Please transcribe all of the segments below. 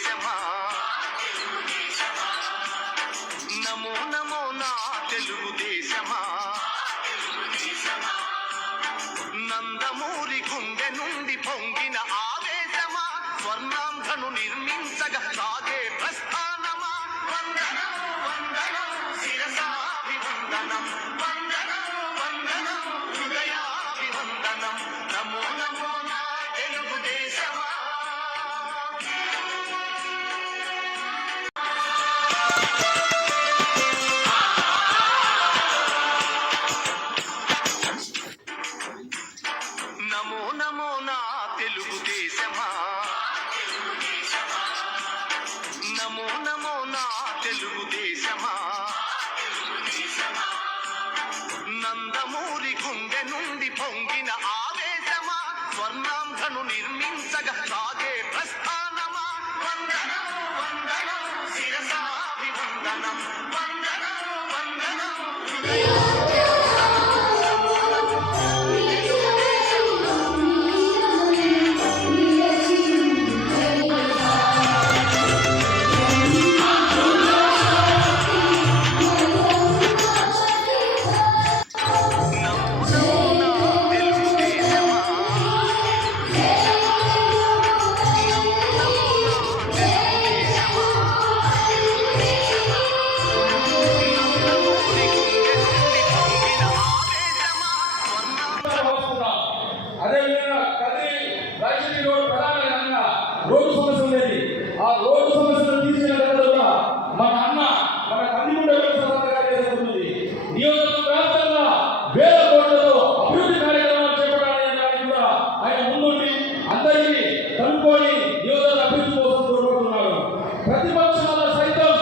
దేశమా నమో నమో నా తెలుగుదేశమా నందమూరి గుండె నుండి పొంగిన ఆవేశమా స్వర్ణాంధ్రను నిర్మించగా సాగే ప్రస్థానమా వందనం వందనం శిరసాభివందనం వందనం వందనం హృదయాభివందనం నమో నమో నా తెలుగుదేశమా నమో నమో నా తెలుగుదేశమా నమో నమో నా తెలుగుదేశమా నందమూరి గుండె నుండి పొంగిన ఆవేశమా స్వర్ణాంధ్రను నిర్మించగా సాగే ప్రస్థానమా వందనం వందనం శిరసాభివందనం వందనం వందనం రోడ్డు సమస్య ఉండేది. ఆ రోడ్డు సమస్యను తీర్చిన ఘనత కూడా మన అన్న మన కందిగుండ జరుగుతుంది. నియోజకవర్గ వ్యాప్తంగా వేల కోట్లతో అభివృద్ధి కార్యక్రమాలు చేపట్టాలనే దానికి కూడా ఆయన ముందుండి అందరికీ కనుక్కొని నియోజకవర్గ అభివృద్ధి కోసం తోడ్పడుతున్నారు. ప్రతిపక్షాల సైతం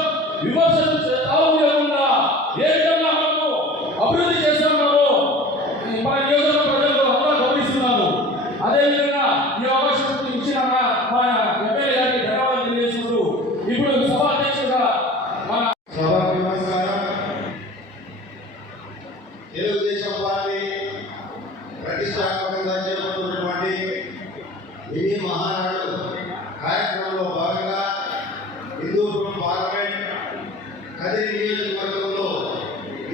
విమర్శలు తావు లేకుండా ఏ విధంగా మనము అభివృద్ధి చేస్తున్నామో మన నియోజకవర్గ ప్రజలు అంతా గమనిస్తున్నారు. అదేవిధంగా ఈ అవకాశం ఇచ్చిన మా ఎమ్మెల్యే గారికి ధన్యవాదాలు తెలియజేసుకుంటూ ఇప్పుడు సభా అధ్యక్షుడుగా మన తెలుగుదేశం పార్టీ ప్రతిష్టాత్మకంగా చేపడుతున్నటువంటి మినీ మహానాడు కార్యక్రమంలో భాగంగా హిందూపురం పార్లమెంట్ కదిరి నియోజకవర్గంలో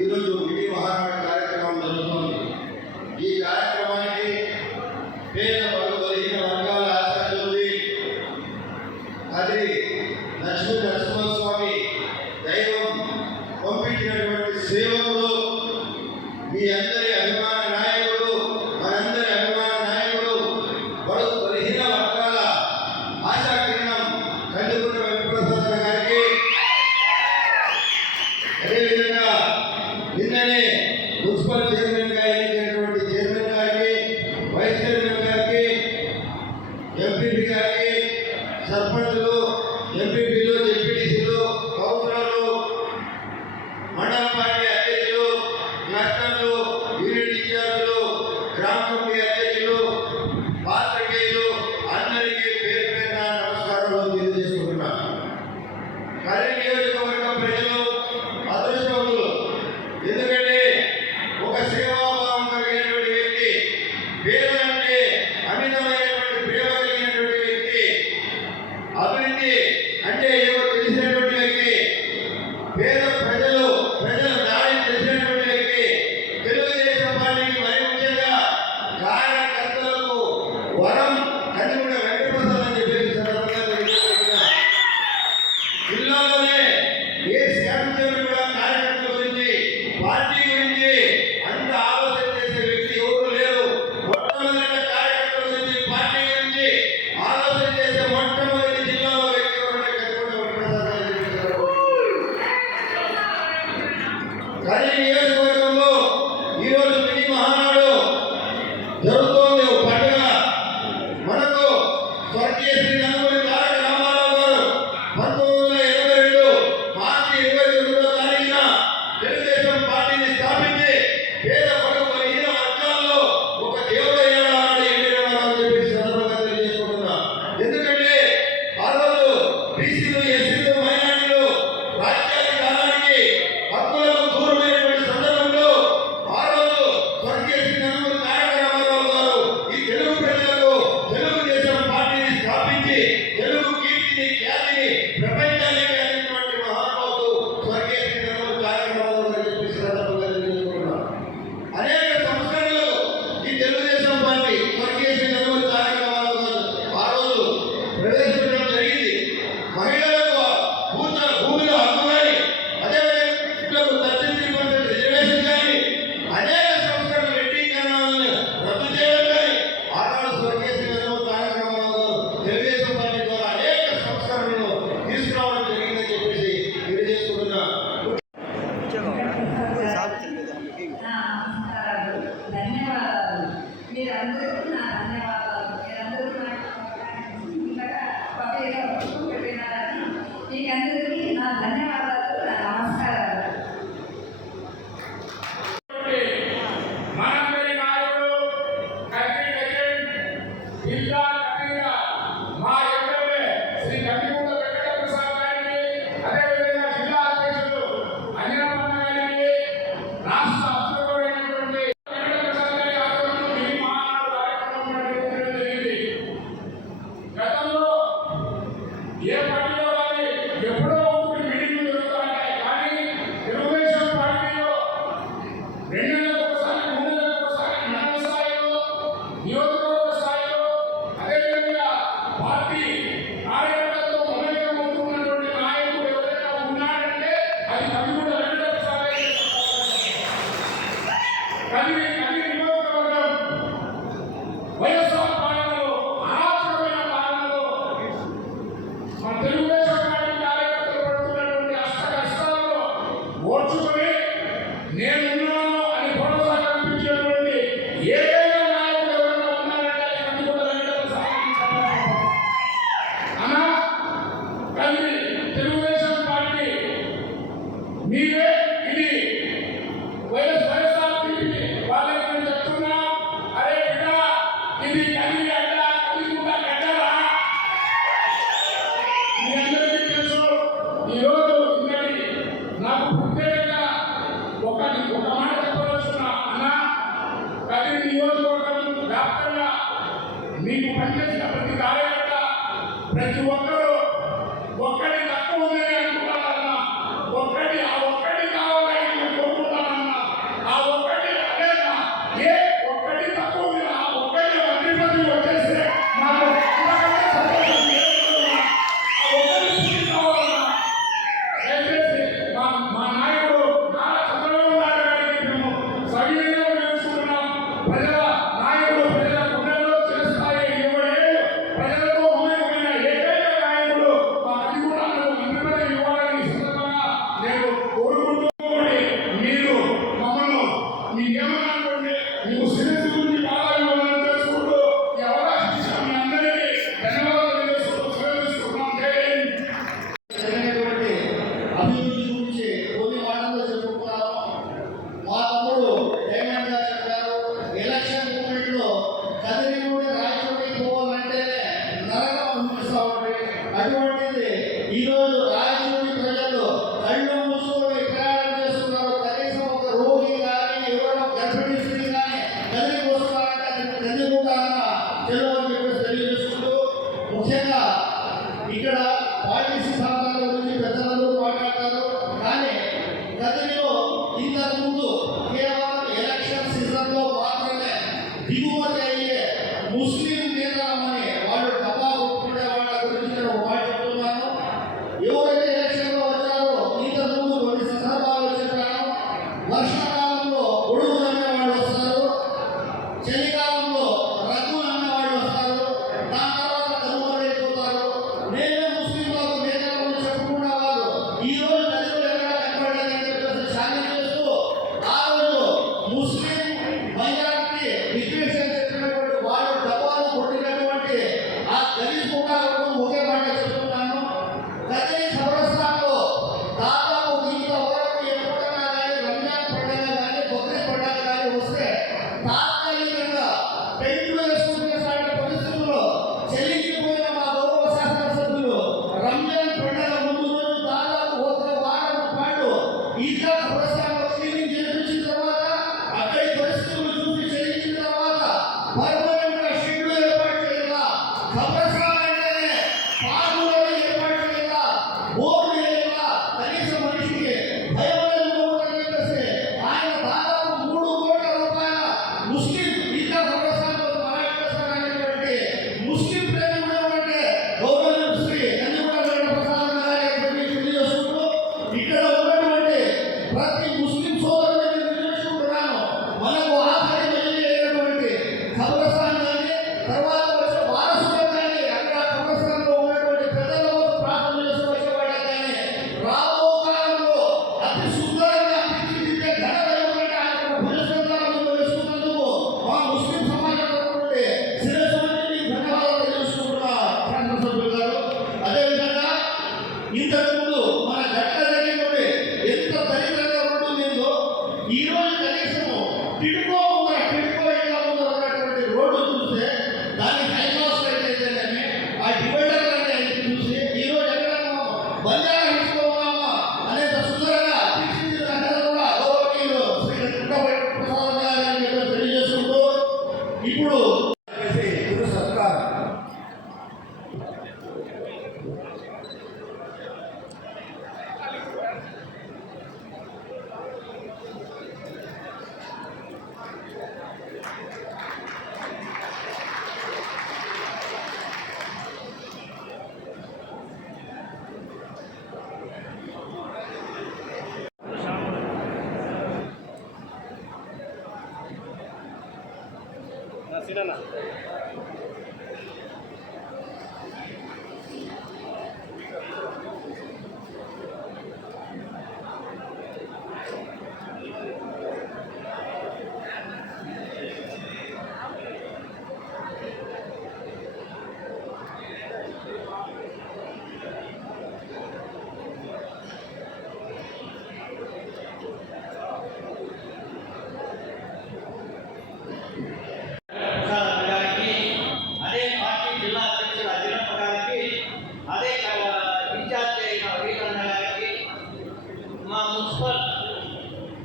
ఈరోజు మినీ మహానాడు కార్యక్రమం జరుగుతుంది. ఈ కార్యక్రమానికి పేద బలహీన వర్గాల ఆచార్యులు అది నరసింహస్వామి దైవం పంపించినటువంటి సేవకుడు, మీ అందరి అభిమాన నాయకుడు, మనందరి అభిమాన నాయకుడు, బడుగు బలహీన వర్గాల ఆశాకిరణం కందుకుంట వెంకటప్రసాద్ గారికి, అదేవిధంగా నిన్ననే మున్సిపల్ చైర్మన్గా ఎన్నికైనటువంటి చైర్మన్ గారికి, వైస్ చైర్మన్ గారికి, ఎంపీపీ గారికి, సర్పంచులు, ఎంపీపీలు, జెడ్పీటీసీలు, కౌన్సిలర్లు, మండల పార్టీ అధ్యక్షులు, క్లస్టర్లు, యూనిట్ ఇన్ఛార్జీలు, గ్రామ కమిటీ అధ్యక్షులు, పాత్రికేయులు అందరికీ పేరు పేరున నమస్కారాలు తెలియజేసుకుంటున్నాను. కదిరి నియోజకవర్గం ప్రజలు అదృష్టవంతులు. ఎందుకంటే ఒక సేవాభావం కలిగినటువంటి వ్యక్తి, పేదలంటే అమితమైనటువంటి ప్రేమ కలిగినటువంటి వ్యక్తి, అభివృద్ధి అంటే ఏమో తెలిసినటువంటి వ్యక్తి, పేద ప్రజల దారి తెలిసినటువంటి వ్యక్తి, తెలుగుదేశం పార్టీకి మరి ముఖ్యంగా కార్యకర్తలకు వరం కందిగుండ వెంకటప్రసాద్ అని చెప్పేసి సందర్భంగా తెలియజేస్తున్నా. జిల్లాలోనే ఏ శాఖలు కూడా కార్యకర్తల గురించి, పార్టీ గురించి అంత ఆలోచన చేసే వ్యక్తి ఎవరు లేరు. మొట్టమొదటి కార్యకర్తల గురించి, పార్టీ గురించి ఆలోచన చేసే మొట్టమొదటి జిల్లాలో వ్యక్తి ఎవరంటే కందిగుండ వెంకటప్రసాద్ అని చెప్పేసి కదిరి నియోజకవర్గంలో ఈరోజు మినీ మహానాడు జరుగుతోంది. ఒక పండుగ. మనకు స్వర్గీయ శ్రీ నందమూరి తారక రామారావు గారు 1922 మార్చి 29వ తారీఖున తెలుగుదేశం పార్టీని స్థాపించి పేద బడుగు బలహీన వర్గాల్లో ఒక దేవుడయ్యాడు అన్నాడు ఎన్టీ రామారావు అని చెప్పేసి సందర్భంగా తెలియజేసుకుంటున్నా. ఎందుకంటే ఆ రోజు బీసీలు, ఎస్సీలు, మైనార్టీలు రాజ్యాధికారానికి హక్కులకు దూరమైనటువంటి సందర్భంలో ఆ రోజు స్వర్గీయ శ్రీ నందమూరి తారక రామారావు గారు ఈ తెలుగు ప్రజలకు తెలుగుదేశం పార్టీని స్థాపించి తెలుగు కీర్తిని, ఖ్యాతిని పుష్పం పెట్టినారని మీకందరికీ నా ధన్యవాదాలు, నా నమస్కారాలు. మనందరి నాయకుడు కదిరి లెజెండ్ జిల్లా కదిరిగా మా ఎమ్మెల్యే శ్రీ కందికుంట వెంకట ప్రసాద్ గారికి, అదేవిధంగా జిల్లా అధ్యక్షుడు అంజనపన్న గారికి, రాష్ట్ర అధ్యక్షుడైనటువంటి వెంకట ప్రసాద్ గారి ఆధ్వర్యంలో ఈ మహానాడు కార్యక్రమం నిర్వహించడం జరిగింది. గతంలో ఏ పార్టీలో కానీ ఎప్పుడో ఒకటి మీటింగ్లు జరుగుతుంటాయి, కానీ తెలుగుదేశం పార్టీలో 2 నెలలకు ఒకసారి, 3 నెలలకు ఒకసారి మండల స్థాయిలో, నియోజకవర్గ స్థాయిలో, అదేవిధంగా పార్టీ కార్యకర్తలతో మమేకం అవుతున్నటువంటి నాయకుడు ఎవరైనా ఉన్నాడంటే అది కందికుంట వెంకట ప్రసాద్ గారే. కదిరి నియోజకవర్గం వైఎస్ఆర్ పాలనలో, అరాచకమైన పాలనలో మన తెలుగుదేశం పార్టీ కార్యకర్తలు పడుతున్నటువంటి కష్టాలను ఓర్చుకొని నేనున్నాను అని భరోసా కల్పించేటువంటి ఏదైనా నాయకుడు ఎవరైనా ఉన్నారంటే అది కందికుంట వెంకట ప్రసాద్ గారు. అన్నా, కదిరి తెలుగుదేశం పార్టీ మీరే ఇది వైఎస్ఆర్సీపీ వాళ్ళకి నేను చెప్తున్నా, అరే బిడ్డ, ఇది కదిరి అడ్డ, కందికుంట గడ్డరా. మీ అందరికీ తెలుసు. ఈరోజు ఇంకటి నాకు ప్రత్యేకంగా ఒక మాట చెప్పదలుచుకున్నా. అన్న, కదిరి నియోజకవర్గం వ్యాప్తంగా మీకు పనిచేసిన ప్రతి కార్యకర్త, ప్రతి ఒక్కరూ ఒక్కడి తక్కువ ఉందని అనుకుంటారన్న, ఆ ఒక్కటి కావాలని నేను కోరుకుంటానన్నా. ఆ ఒక్కటి అదేనా, ఏ ఒక్కటి తక్కువ ఉంది, ఆ ఒక్కటి మంత్రి వచ్చేస్తే నాకు అంతకంటే సంతోషం లేదన్నా. ఆ ఒక్కటి పూర్తి కావాలన్నా. దయచేసి మా నాయకుడు నారా చంద్రబాబు నాయుడు గారికి మేము సవినయంగా తెలుసుకుంటున్నాం. ప్రజల నాయకుడు, ప్రజల గుండెల్లో చేస్తాయి 20 ఏళ్ళు ప్రజలతో మమేకమైన ఏకైక నాయకుడు మా కందికుంటకు మంత్రి పదవి ఇవ్వాలని ఈ సందర్భంగా నేను కోరుకుంటూ, మీరు మమ్మల్ని మీకేమన్నా అనుకోండి, మీకు శిరస్సు గురించి బాగా ఇవ్వాలని తెలుసుకుంటూ ఈ అవకాశం ఇచ్చిన మీ అందరికీ ధన్యవాదాలు తెలియజేసుకుంటూ సెలవు తీసుకుంటున్నాం. జై హింద్. జరిగినటువంటి అభివృద్ధి గురించి కొన్ని మాటల్లో చెప్పుకున్నాము. మా తమ్ముడు డైమండ్ గారు చెప్పారు, ఎలక్షన్ మూమెంట్ లో కదిరి నుండి రాయచోటికి పోవాలంటే నరకం అనిపిస్తూ ఉంటుంది. అటువంటిది ఈరోజు రాయచోటి ప్రజలు కళ్ళు మూసుకొని ప్రయాణం చేస్తున్నారు. కనీసం ఒక రోగి కానీ, ఎవరో గర్భిణీ స్త్రీ కానీ కదిరికి వస్తున్నారంటే అది కందికుంట అన్న తెలుగు అని చెప్పేసి తెలియజేసుకుంటూ, ముఖ్యంగా ఇక్కడ పార్టీ సిద్ధాంతాల గురించి పెద్దలందరూ మాట్లాడతారు. కానీ కదిరిలో ఇంతకు ముందు కేవలం ఎలక్షన్ సీజన్లో మాత్రమే దిగుమతి అయ్యే ముస్లిం నేతలమని వాళ్ళు డబ్బా కొట్టుకునే వాళ్ళ గురించి నేను ఒక మాట చెప్తున్నాను. ఎవరైతే ఎలక్షన్లో వచ్చారో ఇంతకు ముందు కొన్ని సందర్భాలు చెప్పాను. వర్షాకాలంలో గొడుగు అనే వాళ్ళు వస్తారు, చలికాలంలో రగ్గులు అనే వాళ్ళు వస్తారు, దాని తర్వాత కనుమరైపోతారు. నేనే ముస్లింలకు నేతలను చెప్పుకున్న వాళ్ళు ఈ రోజు కదిరిలో ఎక్కడ కనపడలేదని చెప్పేసి ఛాలెంజ్ చేస్తూ ఆ రోజు ఇంతకుముందు మన గట్ల జరిగినప్పుడు ఎంత దరిద్రంగా ఉంటుందో ఈ రోజు కనీసం టిడ్కో ఇంకా ముందర ఉన్నటువంటి రోడ్డు చూస్తే దాన్ని హైమాస్ అయితే కానీ ఆ డివైడర్ అనేది చూసి ఈ రోజు ఎక్కడ బంజారా హిల్స్ లో ఉన్నామా అనేక సుందరంగా తీర్చిదిద్దిన కూడా గౌరవనీయులు శ్రీ కుంటపల్లి ప్రసాద్ గారిని తెలియజేసుకుంటూ ఇప్పుడు గురు సత్కారం.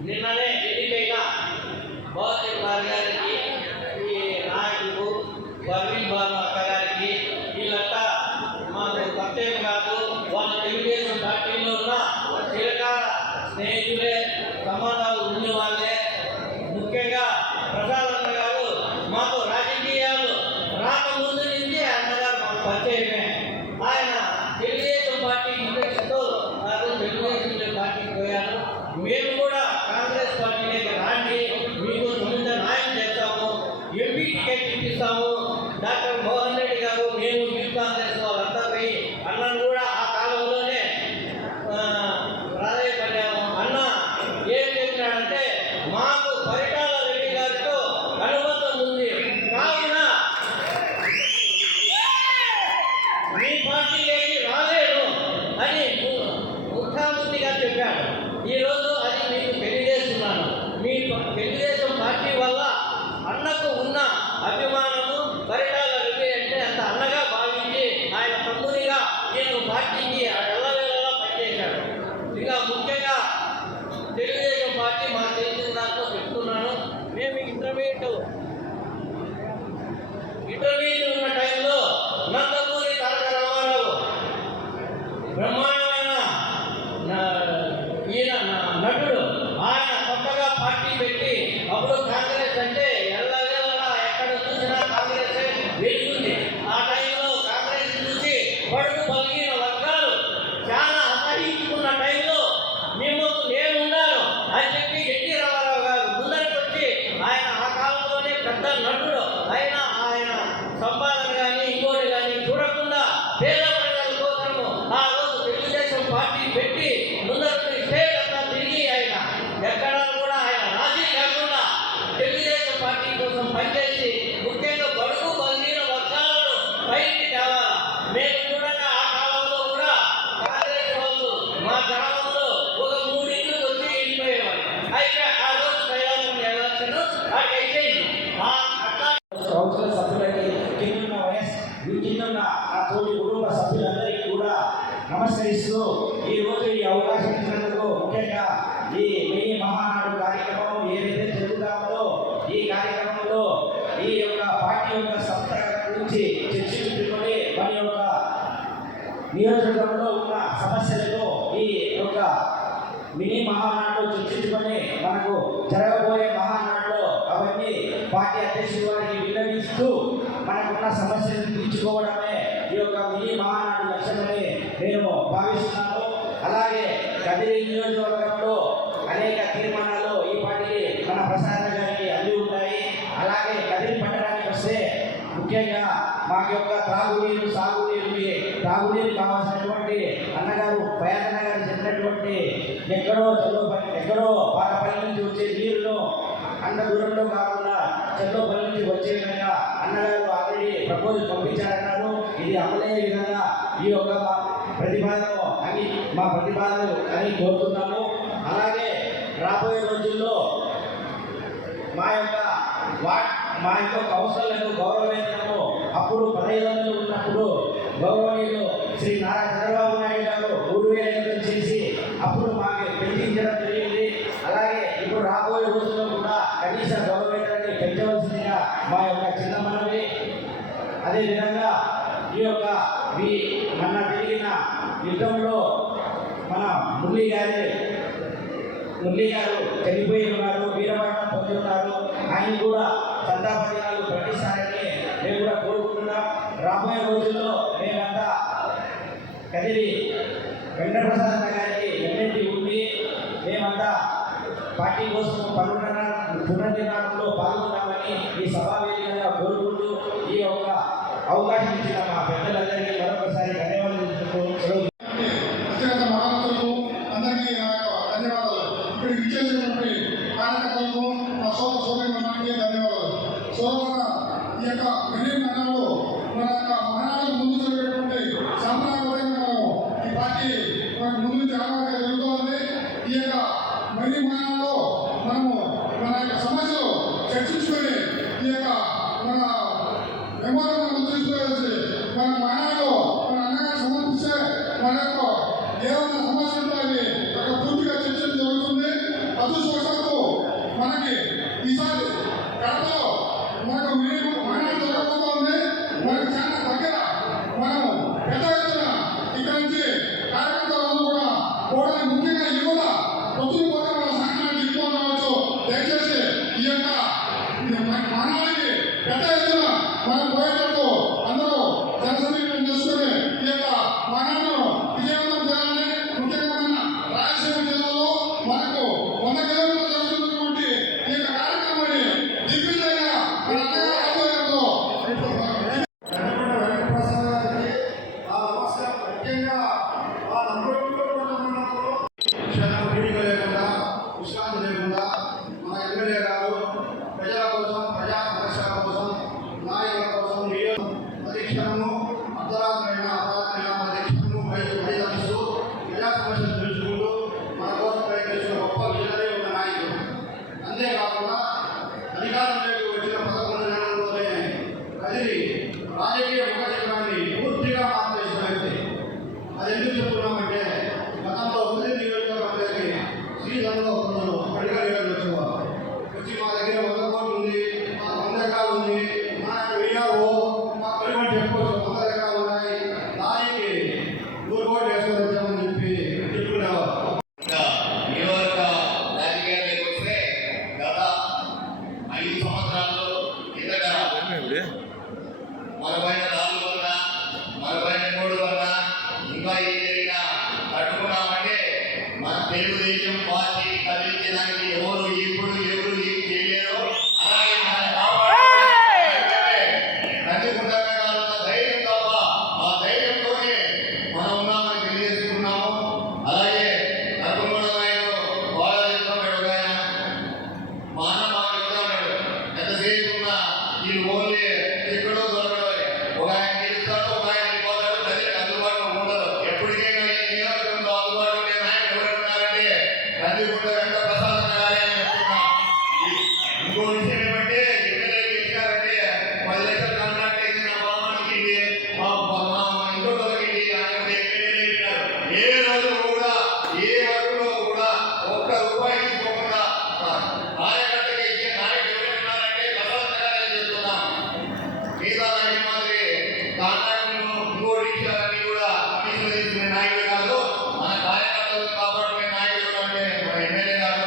నిన్ననే ఎన్నికైన భౌతిక గారికి ఈ నాయకులు బర్వీ బాబు అక్క గారికి వీళ్ళంతా మాకు ప్రత్యేక కాదు. వాళ్ళ తెలుగుదేశం పార్టీలో ఉన్న చిరకాల స్నేహితులే, సంబంధాలు ఉన్న వాళ్ళే. ముఖ్యంగా ప్రసాద్ అన్న గారు మాకు రాజకీయాలు రాకముందు నుంచి అన్నగారు మాకు పరిచయమే. ఆయన తెలుగుదేశం పార్టీ ఇంట్రెస్ట్తో తెలుగుదేశం పార్టీకి పోయారు. మేము కూడా కాంగ్రెస్ పార్టీలోకి రాండి, మీకు సొంత న్యాయం చేస్తాము, ఎంపీ టికెట్ ఇప్పిస్తాము. డాక్టర్ మోహన్ రెడ్డి గారు, మేము యూత్ కాంగ్రెస్ వాళ్ళంతా పోయి అన్నను కూడా ఆ కాలంలోనే ప్రాధాన్యపడ్డాము. అన్న ఏం చెప్పినాడంటే మాకు పరిటాల రెడ్డి గారితో అనుబంధం ఉంది, కావున మీ పార్టీలోకి రాలేను అని ముఖ్యమంత్రిగా చెప్పాడు. ఈరోజు అది మీకు తెలియజేస్తున్నాను. మీ తెలుగుదేశం పార్టీ వల్ల అన్నకు ఉన్న అభిమానము, పరిటాల రవి అంటే అంత అన్నగా భావించి ఆయన తమ్మునిగా నేను పార్టీకి ఎల్లవేళలా పనిచేశాడు. ఇంకా ముఖ్యంగా తెలుగుదేశం పార్టీ మాకు తెలిసిన దాంట్లో చెప్తున్నాను. మేము ఇంటర్మీడియట్ ఉన్న టైంలో నందమూరి తారక రామారావు బ్రహ్మాండమైన ఈయన నటుడు, ఆయన కొత్తగా పార్టీ పెట్టి అప్పుడు కాంగ్రెస్ అంటే ఎల్లవేళలా ఎక్కడ చూసినా కాంగ్రెస్ వెలుగుంది. ఆ టైంలో కాంగ్రెస్ చూసి పడుగు బలిగిన వర్గాలు చాలా అసహించుకున్న టైంలో మేము నేనున్నాను అని చెప్పి ఎన్టీ రామారావు గారు ముందరికి వచ్చి ఆయన ఆ కాలంలోనే పెద్ద నటుడు అయినా ఆయన సంపాదన కానీ ఇంకోటి కానీ చూడకుండా పేద ప్రజల కోసము ఆ రోజు తెలుగుదేశం పార్టీ పెట్టి ముందరికి స్టేట్ అంతా తిరిగి ఆయన ఎక్కడా కూడా ఆయన రాజీ కాకుండా తెలుగుదేశం పార్టీ కోసం పనిచేసి ముఖ్యంగా బడుగు బలహీన వర్గాలను పైకి తేవాలి. మేము చూడగా ఆ కాలంలో కూడా కాంగ్రెస్ వాళ్ళు మా గ్రామంలో ఒక 3 ఇళ్ళు వచ్చి వెళ్ళిపోయేవారు. అయితే ఆ రోజు ప్రయాణం ఎలక్షన్ అయితే అట్లా కౌన్సిల్ సభ్యులకి, కింద కింద ఆ తోటి కుటుంబ సభ్యులందరికీ కూడా నమస్కరిస్తూ ఈ రోజు ఈ అవకాశం ఇచ్చినందుకు, ముఖ్యంగా ఈ మినీ మహానాడు కార్యక్రమం ఏదైతే జరుగుతామో ఈ కార్యక్రమంలో ఈ యొక్క పార్టీ యొక్క సంస్థ గురించి చర్చించుకుని మన యొక్క నియోజకవర్గంలో ఉన్న సమస్యలతో ఈ యొక్క మినీ మహానాడు చర్చించుకొని మనకు జరగబోయే మహానాడులో అవన్నీ పార్టీ అధ్యక్షుల వారికి విన్నవిస్తూ మనకున్న సమస్యలను తీర్చుకోవడమే ఈ యొక్క మినీ మహానాడు లక్ష్యమని నేను భావిస్తున్నాను. అలాగే కదిరి నియోజకవర్గంలో అనేక తీర్మానాలు ఈ పార్టీ మన ప్రసాద్ గారికి అంది ఉంటాయి. అలాగే కదిరి పట్టణానికి వస్తే ముఖ్యంగా మాకు యొక్క త్రాగునీరు, తాగునీరు కావాల్సినటువంటి అన్నగారు పయాన్న గారు చెప్పినటువంటి ఎక్కడో పాటపల్లి నుంచి వచ్చే నీరును అంత దూరంలో కాకుండా చెల్లపల్లి నుంచి వచ్చే విధంగా అన్నగారు ఆల్రెడీ ప్రపోజల్ పంపించారన్నారు. ఇది అమలయ్యే విధంగా ఈ యొక్క ప్రతిపాదన అని మా ప్రతిపాదనలు అని కోరుతున్నాము. అలాగే రాబోయే రోజుల్లో మా యొక్క కౌన్సిలర్లకు గౌరవవేతనము అప్పుడు 1500 ఉన్నప్పుడు గౌరవనీయులు శ్రీ నారా చంద్రబాబు నాయుడు గారు 3000 చేసి అప్పుడు మాకు పెంచించడం జరిగింది. అలాగే ఇప్పుడు రాబోయే రోజుల్లో కూడా కనీస గౌరవవేతనాన్ని పెంచవలసిందిగా మా యొక్క చిన్న మనవి. అదేవిధంగా ఈ యొక్క మొన్న జరిగిన యుద్ధంలో మన మురళి గారు చనిపోయి ఉన్నారు, వీరమరణం పొంది ఉన్నారు. ఆయన కూడా సంతాప దినాలు ప్రకటిస్తారని మేము కూడా కోరుకుంటున్నాం. రాబోయే రోజుల్లో మేమంతా కదిరి వెంకటప్రసాద్ అన్న గారికి వెన్నెత్తి ఉండి మేమంతా పార్టీ కోసం పునర్నిర్మాణంలో పాల్గొన్నామని ఈ సభా వేదికగా కోరుకుంటూ ఈ యొక్క అవకాశం ఇచ్చిన మా పెద్దలందరికీ మరొకసారి ధన్యవాదాలు తెలుపుకుంటూ అత్యంత మహానుభావులకు అందరికీ నా యొక్క ధన్యవాదాలు. ఇక్కడికి విచ్చేసినటువంటి కార్యకర్తలకు మా సోదరులందరికీ ధన్యవాదాలు. సోదరుల ఈ యొక్క విలీనంలో మన యొక్క మహానాడు ముందు జరిగేటువంటి సాంప్రదాయబద్ధంగా ఈ పార్టీ ముందు నుంచి ఆనందంగా జరుగుతోంది. ఈ యొక్క మరీ మహానాడులో మనము మన యొక్క సమస్యలు చర్చించుకొని ఈ యొక్క మన మెమోరాండం తీసుకోవాల్సి మన మహానాడులో మన అన్నగారు సమర్పిస్తే మన యొక్క ఏమైనా సమస్య ఉంటే అది అక్కడ పూర్తిగా చర్చ జరుగుతుంది. అదృష్టవశాత్తు మనకి ఈసారి కడపలో మనకు మహానాడు జరగబోతోంది. మనకి చాలా దగ్గర మనం పెద్ద ఎత్తున ఇక్కడ నుంచి కార్యకర్తలందరూ కూడా పోవడానికి ముఖ్యంగా యువత ప్రతి ఒక్కరు మన సాంకేతిక దిక్కులో రావచ్చు. దయచేసి ఈ యొక్క మహానాడికి పెద్ద ఎత్తున మనం పోయేటట్టు అందరూ జనసమీకరణ చేసుకుని ఈ యొక్క మహానాడును విజయవంతం చేయాలని, ముఖ్యంగా మన రాయలసీమ జిల్లాలో మనకు 100 కిలోమీటర్లు జరుగుతున్నటువంటి ఈ యొక్క కార్యక్రమాన్ని దిగ్విజయంగా మన అన్నగారి ఆధ్వర్యంలో వెంకటప్రసాద్ గారికి ఆ నమస్కారం. ముఖ్యంగా ఆ క్షణం పీడిక లేకుండా విశ్రాంతి లేకుండా మన ఎమ్మెల్యే గారు ప్రజల కోసం, ప్రజా సమస్యల కోసం, నాయకుల కోసం ప్రతి క్షణము అర్ధరాత్రైనా ప్రతి క్షణము బయటకు ప్రజా సమస్యలు తెలుసుకుంటూ మన కోసం ప్రయత్నించిన గొప్ప విజయనరీ ఉన్న నాయకుడు. అంతేకాకుండా అధికారంలోకి వచ్చిన 11 నెలల్లోనే కదిరి రాజకీయ ముఖచిత్రాన్ని పూర్తిగా మార్చేసిన వ్యక్తి. అది ఎందుకు చెప్తున్నామంటే గతంలో కదిరి నియోజకవర్గంలోకి శ్రీలంలో కొందరు మెడికల్ లీడర్లు వచ్చేవారు. వచ్చి మా దగ్గర 100 కోట్లు ఉంది, మాకు 100 ఎకరాలు ఉంది, మా వెయ్యావో మా పరిమాణం చెప్పుకోవచ్చు, 100 ఎకరాలు ఉన్నాయి, లారీకి 100 కోట్లు వేసుకొని వచ్చామని చెప్పి చెప్పుకునేవారు. నియోజక రాజకీయాలకు వస్తే గత 5 సంవత్సరాల్లో కిందట 44 వల్ల 43 వల్ల ఇంకా ఏం జరిగినా తట్టుకున్నామంటే మన తెలుగుదేశం పార్టీ కదిలించడానికి ఎవరు ఇప్పుడు ఎవరు ఏం చేయలేరు. అలాగే మన నందికుంటమే కావాలన్న ధైర్యం తప్ప ఆ ధైర్యంతోనే మనం ఉన్నామని తెలియజేసుకున్నాము. అలాగే నడుకుండ నాయుడు బాగా చెప్తున్నాడు, ఒక ఆయన మా అన్న మాకు చెప్తున్నాడు, ఎంతసేపు ఉన్నా ఈ ఓన్లీ ఎక్కడో దొరకడం. ఒక ఆయన గెలుస్తాడు, ఒక ఆయన వెళ్ళిపోతాడు, ప్రజలకు అందుబాటులో ఉండదు. ఎప్పటికైనా ఈ నియోజకవర్గంలో అందుబాటులో లేని నాయకులు ఎవరున్నారంటే నందికుంట వెంకటప్రసాద్ అన్న గారే అని చెప్తున్నా. ఇంకో విషయం ఏమంటే ఎమ్మెల్యేలు ఇచ్చారంటే 10 లక్షల కాంట్రాక్ట్ అయితే నా బామానికి మా ఇంట్లో దొరికింది ఆయన ఎమ్మెల్యేలు ఇచ్చారు. ఏ రోజు కూడా ఏ వర్గంలో కూడా ఒక్క రూపాయి తీసుకోకుండా కార్యకర్తకి ఇచ్చే నాయకులు ఎవరున్నారంటే ప్రసాద్ గారే చెప్తున్నాం. మిగతా నాయకుల మాదిరి కాంట్రాక్టులను ఇంకోటి ఇచ్చారని కూడా కమిషన్లు తీసుకునే నాయకులు కాదు. మన కార్యకర్తలను కాపాడుకునే నాయకులు అంటే మన ఎమ్మెల్యే గారు.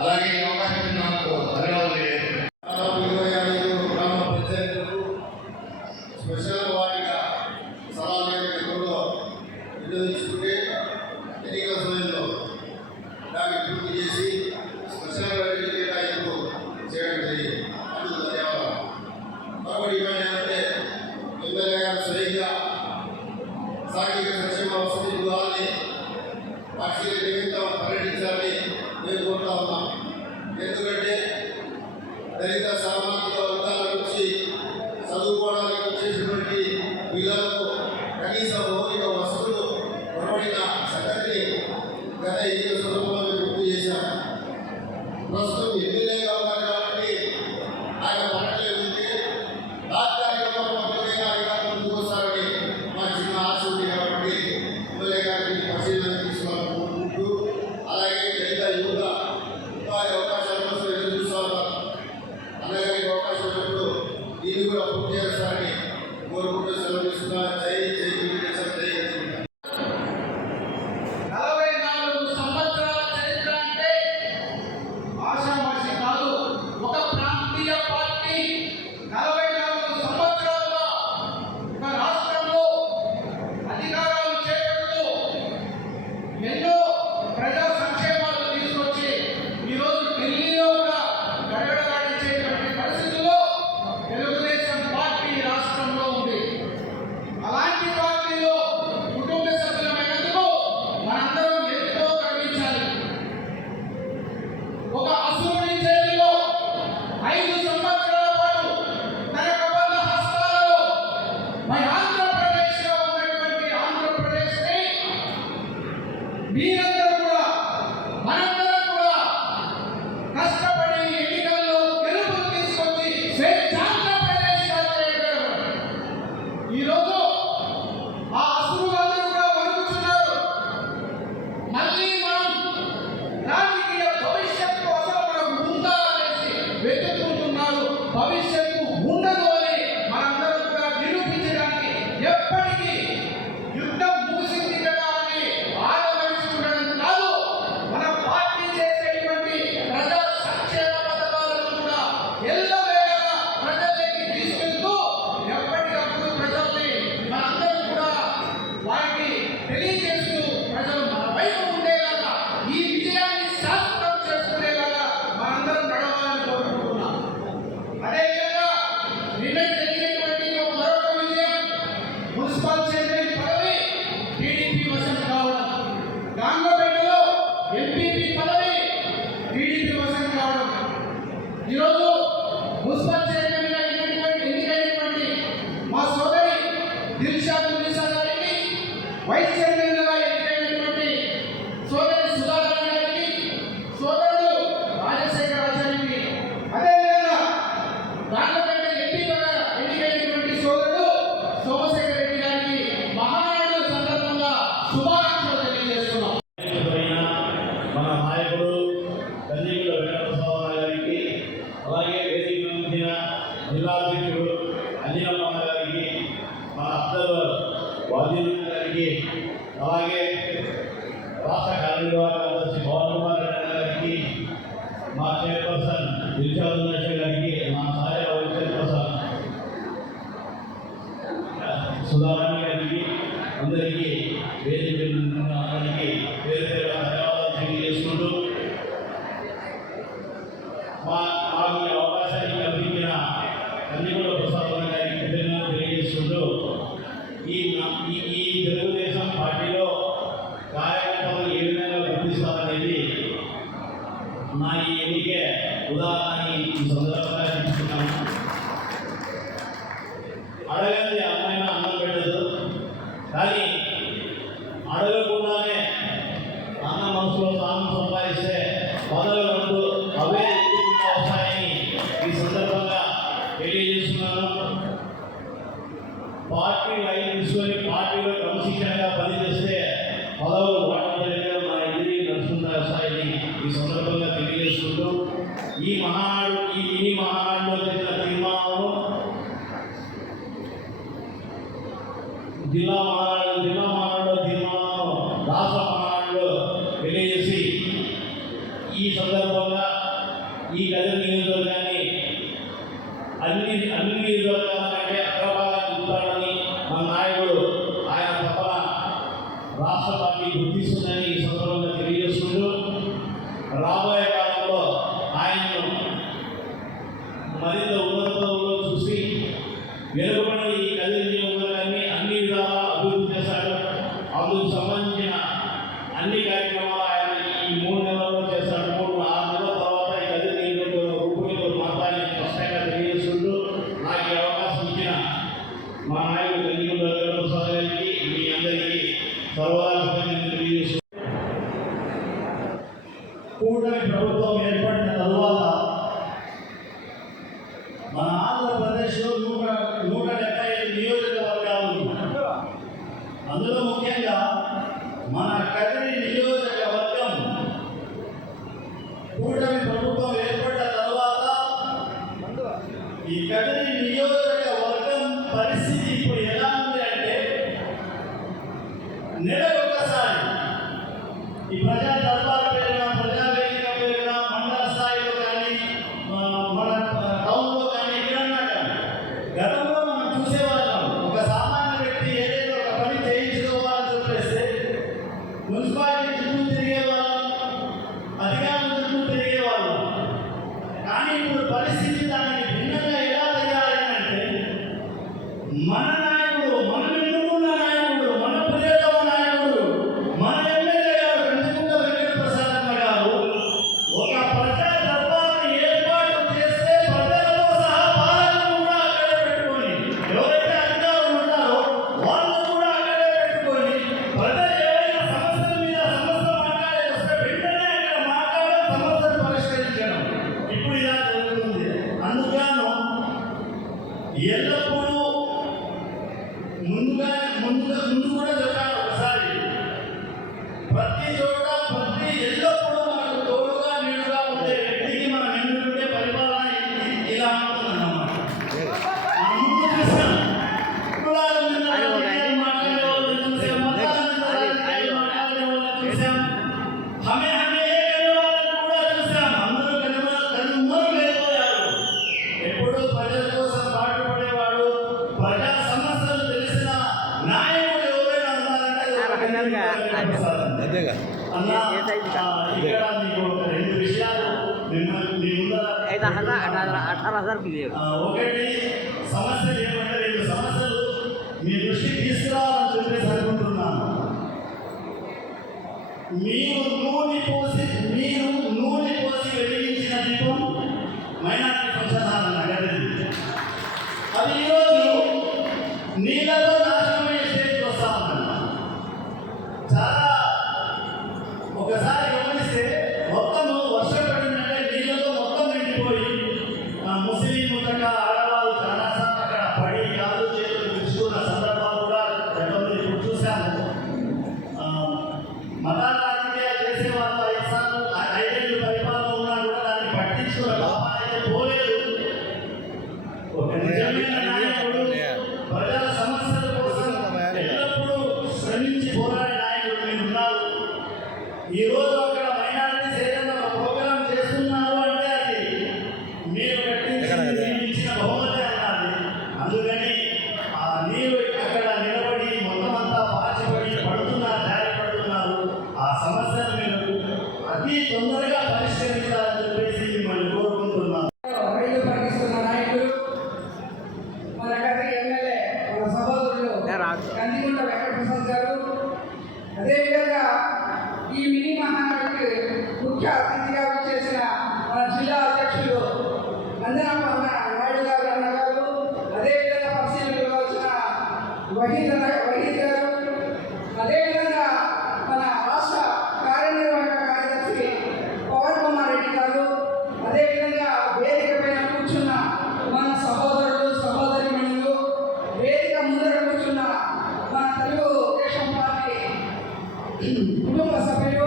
అలాగే ఈ అవకాశం ఇచ్చిన నాకు ధన్యవాదాలు తెలియజేస్తున్నాను. 25 గ్రామ పంచాయతీలకు స్పెషల్ వాటిగా సలహాలు వినియోగించుకుంటే ఎన్నికల సమయంలో దాన్ని పూర్తి చేసి స్పెషల్ వాటికి కేటాయింపు చేయడం జరిగింది. అందుకు ధన్యవాదాలు. మరొకటి ఏమంటే ఎమ్మెల్యే గారు స్వయంగా సాంఘిక సంక్షేమ వసతి గృహాన్ని వార్షిక నిమిత్తం పర్యటించాలని మేము కోరుతా ఉన్నాం. ఎందుకంటే దళిత సామాజిక వర్గాల నుంచి చదువుకోవడానికి వచ్చేటువంటి పిల్లలకు కనీస మౌలిక వసతులు మీరందరూ కూడా మనందరం కూడా కష్టపడి ఎన్నికల్లో గెలుపులు తీసుకొచ్చి స్వేచ్ఛాంధ్రప్రదేశ్గా చేయగలరు. ఈరోజు ఆ అసురులందరూ కూడా వణుకుతున్నారు. మళ్ళీ మనం రాజకీయ భవిష్యత్తు అసలు మనకు ఉందా అనేసి వెతుక్కుంటున్నారు. భవిష్యత్తు ఉండదు అని మనందరం కూడా నిరూపించడానికి ఎప్పటికీ యుద్ధం ముగిసింది కదా అని ఆలోచించడం కాదు. మన పార్టీ చేసేటువంటి ప్రజా సంక్షేమ పథకాలను కూడా ఎల్లవేళలా ప్రజలకి తీసుకెళ్తూ ఎప్పటికప్పుడు ప్రజల్ని మనందరం కూడా వారికి తెలియజేస్తూ ప్రజలు మన వైపు ఉండేలాగా ఈ విజయాన్ని శాశ్వతం చేసుకునేలాగా మనందరం నడవాలని కోరుకుంటున్నాం. అదేవిధంగా నిన్న జరిగినటువంటి మరొక విజయం మున్సిపల్ చైర్మన్ పదవి టీడీపీ వశం కావడం, గాంగపేటలో ఎంపీపీ పదవి టీడీపీ వశం కావడం, ఈరోజు మున్సిపల్ చైర్మన్గా ఎన్నికైనటువంటి మా సోదరి దిల్షాద్ ఉన్నీసా గారికి, వైస్ చైర్మన్గా ఎన్నికైనటువంటి సోదరి సుధాకర్ గారికి, సోదరుడు రాజశేఖర్ ఆచార్యకి, అదేవిధంగా గాంగపేట ఎంపీగా ఎన్నికైనటువంటి సోదరుడు సోమశేఖర్ రెడ్డి గారికి మహానాడు సందర్భంగా శుభాకాంక్షలు తెలియజేస్తున్నాం. మన నాయకుడు కందికుల వెంకటస్వామి గారికి, అలాగే వేదిక నుంచిన జిల్లా అధ్యక్షుడు అంజనమ్మ గారికి, మన అబ్దుల్ వాజీద్ గారికి, అలాగే రాష్ట్ర కార్యనిర్వాహక పవన్ కుమార్ రెడ్డి గారికి, మా చైర్పర్సన్ దిల్షాద్ ఉన్నీసా గారికి, మా సహాయ వైస్ చైర్పర్సన్ సుధారాణి గారికి, అందరికీ వేదిక నుంచిన అందరికీ పేరు పేరు ధన్యవాదాలు తెలియజేసుకుంటూ మాకు ఈ అవకాశాన్ని కల్పించిన కందిగూడ ప్రసాద్ గారికి కృతజ్ఞతలు తెలియజేసుకుంటూ ఈ తెలుగుదేశం పార్టీలో కార్యకర్తలు ఏ విధంగా గుర్తిస్తారనేది నా ఈ ఎన్నికే ఉదాహరణ ఈ సందర్భంగా చెప్తున్నాను. అడగండి అమ్మాయిన అన్నం పెట్టదు, కానీ అడగకుండానే అన్న మనసులో స్థానం సంపాదిస్తే పదవులు అంటూ అవే ఎక్కువగా వస్తాయని ఈ సందర్భంగా తెలియజేస్తున్నాను. పార్టీ లైన్ తీసుకొని పార్టీలో క్రమశిక్షణగా పనిచేస్తే పదవులు వాటిగా మన ఎదురు నడుచుకుంటూ వస్తాయని ఈ సందర్భంగా తెలియజేసుకుంటూ ఈ మినీ మహానాడులో చేసిన తీర్మానం జిల్లా మహానాడులో తీర్మానం రాష్ట్ర మహానాడులో తెలియజేసి ఈ సందర్భంగా ఈ గదర్ నియోజకవర్గాన్ని అన్ని నియోజకవర్గాల కంటే అగ్రభాగాన్ని చూపుతాడని మన నాయకుడు ఆయన తప్పన రాష్ట్ర పార్టీ గుర్తిస్తుందని ఈ సందర్భంగా తెలియజేసుకుంటూ రాబోయే కాలంలో ఆయనను మరింత ఉన్నతంలో చూసి వెనుకబడిన ఈ గదర్ నియోజకవర్గాన్ని అన్ని విధాలా అభివృద్ధి చేశాడు. అందుకు సంబంధించిన అన్ని కార్యక్రమాలు ఆయన ఈ 3 నెలల్లో చేస్తాడు. 3-6 నెలల తర్వాత ఈ గది నియోజకవర్గ రూపురేఖలు మాత్రాన్ని స్పష్టంగా తెలియజేస్తుంటూ నాకు ఈ అవకాశం ఇచ్చిన మా నాయకుడు కందిగూడ వెంకటప్రసాద్ గారికి, మీ అందరికీ సర్వదా కృతజ్ఞతలు తెలియజేస్తూ కూటమి ప్రభుత్వం ఏర్పడిన తరువాత మన ఆంధ్రప్రదేశ్లో 175 నియోజకవర్గాలు ఉన్నాయి. అందులో ముఖ్యంగా మన కదిరి నియోజకవర్గం కూటమి ప్రభుత్వం ఏర్పడిన తర్వాత ఈ కదిరి నియోజకవర్గం పరిస్థితి ఇప్పుడు ఎలా ఉంది అంటే, నెలకొకసారి ఈ ప్రజా దర్బార్ పేరున, ప్రజా వేదిక పేరున మండల స్థాయిలో కానీ మన టౌన్లో కానీ ఎక్కడన్నా కానీ గతంలో మనం చూసేవాళ్ళం. ఒక సామాన్య వ్యక్తి ఏదైనా ఒక పని చేయించుకోవాలని చెప్పేస్తే మున్సిపాలిటీ చుట్టూ తిరిగేవాళ్ళం, అధికారుల చుట్టూ తిరిగేవాళ్ళం. కానీ ఇప్పుడు పరిస్థితి దానికి భిన్నంగా ఎలా తయారైందంటే, మన నాయకుడు, మనం ఎన్నుకున్న నాయకుడు, మన ప్రియతమ నాయకుడు, మన ఎమ్మెల్యే గారు కందికుంట వెంకట ప్రతి చోట ప్రతి ఎల్లప్పుడూ మనకు తోడుగా నీడుగా ఉండే వ్యక్తికి మనం ఎన్నుకుంటే పరిపాలన ఇలా ఉంటుందన్నమాట. మనం ముందు చూసాం కులాల మీద రాజకీయాలు మాట్లాడే వాళ్ళని చూసాం, మతాల మీద రాజకీయాలు మాట్లాడే వాళ్ళని చూసాం, హమే హమే అనే వాళ్ళని కూడా చూసాం. అందరూ కనుమరుగైపోయారు. ఎప్పుడు ప్రజల కోసం పాటుపడేవాడు, ప్రజా సమస్యలు తెలిసిన నాయకుడు ఎవరైనా ఉన్నారంటే అన్న, ఇక్కడ మీకు ఒక 2 విషయాలు మిమ్మల్ని మీ ముందర ఒకటి సమస్యలు ఏమంటే 2 సమస్యలు మీ దృష్టికి తీసుకురావాలని చెప్పేసి అనుకుంటున్నాను. మీరు నూనె పోసి వెలిగించిన దీపం మైనారిటీ ఫంక్షన్ హాల్ అన్నది అది ఈరోజు నీళ్ళతో నాశనమయ్యే స్టేజ్కి వస్తా ఉన్నాను. చాలా ఒకసారి గమనిస్తే మొత్తము వర్షం పడిందంటే నీళ్ళతో మొత్తం నిండిపోయి ముస్లిం ముతక ఆడవాళ్ళు చాలాసార్లు అక్కడ పడి కాళ్ళు చేతులు విరుచుకున్న సందర్భాలు కూడా గతంలో ఇప్పుడు చూశాము. మతాల రాజకీయాలు చేసే వాళ్ళు 5 ఏళ్ళు పరిపాలన ఉన్నా కూడా దాన్ని పట్టించుకున్న లాభం అయితే పోలేదు. ఒక నిజమైన నాయకుడు ప్రజల సమస్యల కోసం ఎల్లప్పుడూ శ్రమించి పోరాడే నాయకుడు మీరు ఉన్నారు. ఈ రోజు అక్కడ మైనారిటీ ఏదైనా ఒక ప్రోగ్రాం చేస్తున్నారు అంటే అది మీరు ఇచ్చిన బహుమతి అన్నది. అందుకని మీరు అక్కడ నిలబడి మొత్తం అంతా పాచిపడి పడుతున్నారు, జారి పడుతున్నారు. ఆ సమస్యను మీరు అతి తొందరగా పరిష్కరించాలని చెప్పేసి మిమ్మల్ని కోరుకుంటున్నాను. రైతు పండిస్తున్న నాయకులు మన గత ఎమ్మెల్యే మన సహోదరులు కందికొండ వెంకటప్రసాద్ గారు, అదేవిధంగా ఈ మినీ మహానాడుకి ముఖ్య అతిథిగా చేసిన మన జిల్లా అధ్యక్షులు నందనపన్న నాయుడు గారు అన్నగారు, అదేవిధంగా పరిశీలనకు వచ్చిన వహీద్ గారు, అదేవిధంగా మన రాష్ట్ర కార్యనిర్వాహక కార్యదర్శి పవన్ కుమార్ రెడ్డి గారు, అదేవిధంగా వేదిక పైన కూర్చున్న మన సహోదరులు సహోదరిమణులు, వేదిక ముందర కూర్చున్న మన తెలుగుదేశం పార్టీ కుటుంబ సభ్యులు,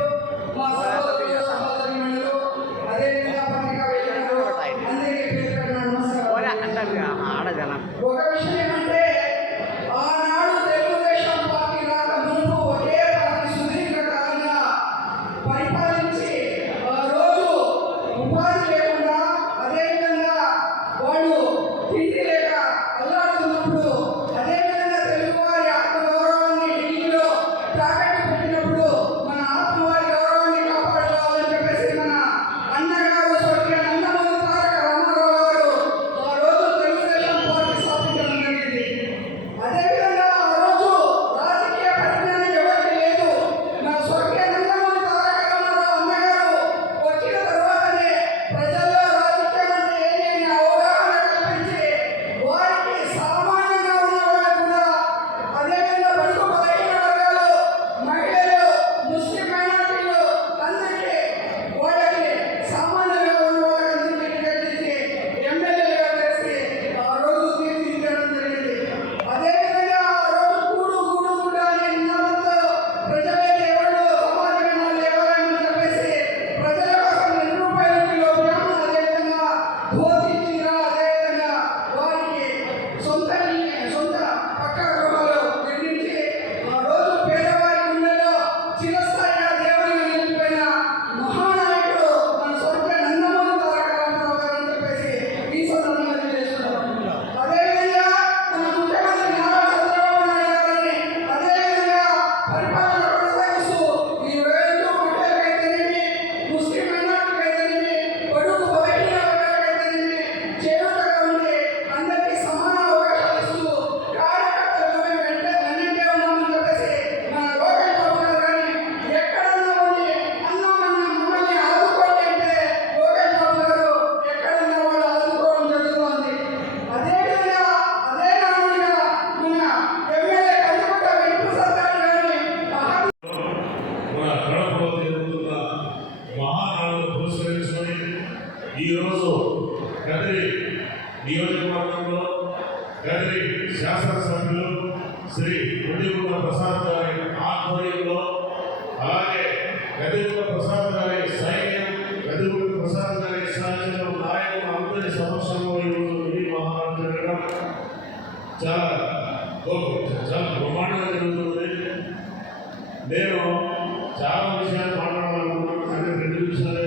మా సహోదరులు సహోదరిమణులు, అదేవిధంగా పత్రికా విలేకరులు, అందరికీ పేరు పెట్టిన నమస్కారం. ఒక విషయం ఏమంటే ఆనాడు తెలుగుదేశం పార్టీ రాక మునుపు ఒకే పార్టీ సుదీర్ఘకాలంగా పరిపాలించి ఆ రోజు ఉపాధి లేకుండా, అదేవిధంగా వాళ్ళు తిండి లేక అల్లాడుతున్నప్పుడు, అదేవిధంగా తెలుగువారి ఆత్మగౌరవాన్ని ఢిల్లీలో తాకట్టు పెట్టినప్పుడు మన ఆత్మవారి గౌరవాన్ని కాపాడుకోవాలని చెప్పేసి మన అన్నగారు స్వర్గీయ నందమూరి తారక రామారావు గారు ఆ రోజు తెలుగుదేశం పార్టీ స్థాపించడం జరిగింది. అదేవిధంగా ఆ రోజు రాజకీయ పరిజ్ఞానం ఎవరికి లేదు. మన స్వర్గీయ నందమూరి తారక రామారావు అన్నగారు వచ్చిన తర్వాతనే ప్రజల్లో రాజకీయం అంటే ఏమి అని అవగాహన కల్పించి వారికి సామాన్యంగా ఉన్న వారు కూడా, అదేవిధంగా బడుగు బలహీన వర్గాలు నేను చాలా విషయాలు మాట్లాడాలనుకున్నాను, కానీ 2 నిమిషాలే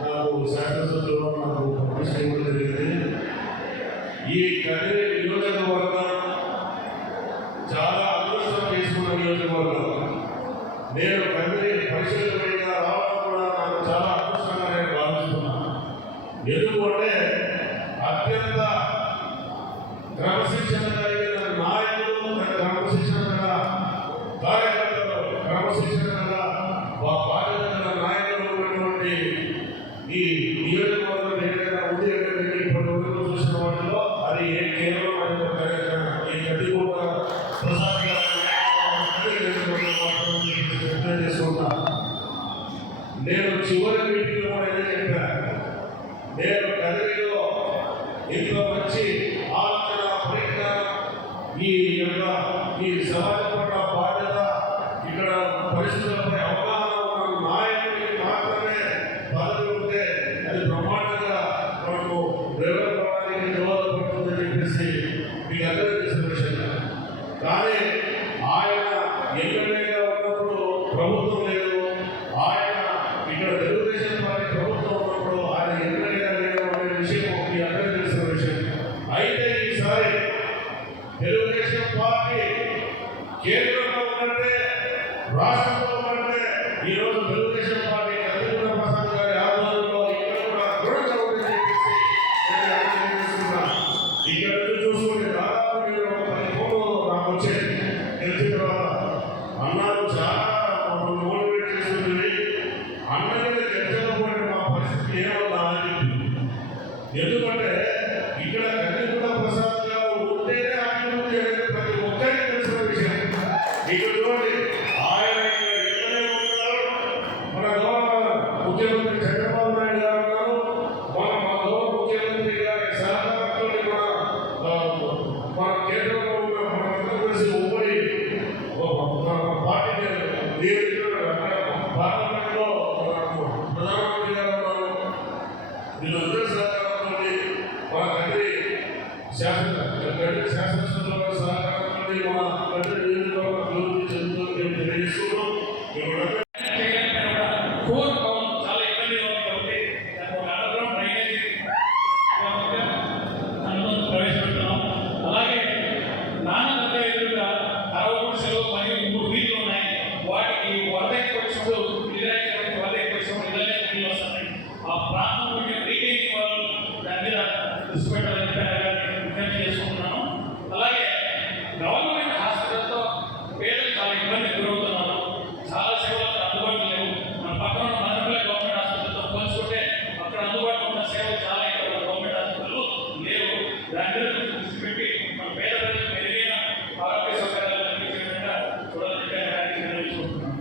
నాకు శాసనసభ్యులు నాకు పర్మిషన్ ఇవ్వడం జరిగింది. ఈ కదిరి నియోజకవర్గం చాలా అదృష్టం చేసుకున్న నియోజకవర్గం. నేను కదిరి పరిశీలనగా రావడం కూడా నాకు చాలా అదృష్టంగా నేను భావిస్తున్నాను. ఎందుకంటే అత్యంత క్రమశిక్షణ కలిగిన నాయకులు, క్రమశిక్షణ గల కార్యకర్తలు, క్రమశిక్షణ గల బాధ్యత గల నాయకులు ఉన్నటువంటి ఈ నియోజకవర్గం ఏదైనా ఉంది అంటే ఇప్పటి వరకు చూసిన వాటిలో అది కేవలం ఈ గడ్డికోట ప్రసాద్ చేసుకుంటా. నేను చివరి మీటింగ్లో కూడా ఏదో చెప్పాను, నేను కదిరిలో ఇంత మంచి ఆలోచన పరిజ్ఞానం, ఈ సమాజం పట్ల బాధ్యత, ఇక్కడ పరిస్థితులపై అవగాహన ఉన్న నాయకుడికి మాత్రమే పదవి ఉంటే అది బ్రహ్మాండంగా మనకు డెవలప్ దోహదపడుతుందని చెప్పేసి మీకు అందరికీ తెలిసిన విషయం. కానీ ఆయన ఎమ్మెల్యేగా ఉన్నప్పుడు ప్రభుత్వం లేదు, ఆయన ఇక్కడ తెలుగుదేశం పార్టీ ప్రభుత్వం ఉన్నప్పుడు ఆయన ఎమ్మెల్యేగా లేదు అనే విషయం మీ అందరికీ తెలిసిన విషయం. అయితే ఈసారి తెలుగుదేశం పార్టీ కేంద్రంలో ఉన్నట్టే రాష్ట్రంలో ఉన్నట్టే ఈరోజు తెలుగుదేశం పార్టీ కదిరి ప్రసాద్ గారి ఆధ్వర్యంలో ఇక్కడ కూడా దృఢంగా ఉందని చెప్పేసి నేను తెలియజేస్తున్నాను. ఇక్కడ నుంచి చూసుకుంటే దాదాపు నేను ఒక 10 ఫోన్లు నాకు వచ్చాయి. తెలిసిన తర్వాత అన్నారు చాలా మోటివేట్ చేస్తుంది, అన్నది తెలియకపోయిన మా పరిస్థితి ఏమన్నా అని చెప్పింది. ఎందుకంటే ఇక్కడ కదిరి ప్రసాద్ గారు ఉంటేనే అభివృద్ధి అనేది ప్రతి ఒక్కరికి తెలిసిన విషయం. ఇక్కడ చూడండి, ఆయన ఎక్కడే ఉన్నారు, మన గౌరవ ముఖ్యమంత్రి చంద్రబాబు నాయుడు గారు ఉన్నారు, మన గౌరవ ముఖ్యమంత్రి గారి సహకారంతో మన కేంద్రంలో ఉన్న మనందరూ కలిసి ఉమ్మడి పార్టీ పార్లమెంట్లో ప్రధానమంత్రి గారు ఉన్నారు. వీళ్ళందరూ సహకారంతో మన కదిరి శాసనసభ్యుల సహకారంతో మన కదిరి నియోజకవర్గం అభివృద్ధి చెందుతుందని మేము తెలియజేస్తున్నాం. ఫోన్ చాలా ఇబ్బందిగా ఉంది కాబట్టి ఒక అండర్గ్రౌండ్ డ్రైనేజీ అనుమతి ప్రవేశపెడుతున్నాం. అలాగే నాన్న ఎదురుగా 63 సెలవు మరియు 3 వీధులు ఉన్నాయి. వాటికి వరద ఎక్కువ వచ్చినప్పుడు వరద ఎక్కువ వచ్చినప్పుడు ఇళ్ళకి నీళ్ళు వస్తున్నాయి. ఆ ప్రాంతంలో రీటైనింగ్ వాళ్ళు దాని మీద దృష్టి పెట్టాలని విజ్ఞప్తి చేసుకుంటున్నాను. అలాగే గవర్నమెంట్ హాస్పిటల్తో పేదలు చాలా ఇబ్బందికి గురవుతున్నారు. చాలా సేవలు అందుబాటులో లేవు. మన పక్కన ఉన్న మదనపల్లి గవర్నమెంట్ హాస్పిటల్తో పోల్చుకుంటే అక్కడ అందుబాటులో ఉన్న సేవలు చాలా ఇక్కడ గవర్నమెంట్ హాస్పిటల్ లేవు. దాని మీద దృష్టి పెట్టి మన పేద ప్రజలకు మెరుగైన ఆరోగ్య సౌకర్యాలు అందించే విధంగా చూడాలని నిర్ణయించుకుంటున్నాను.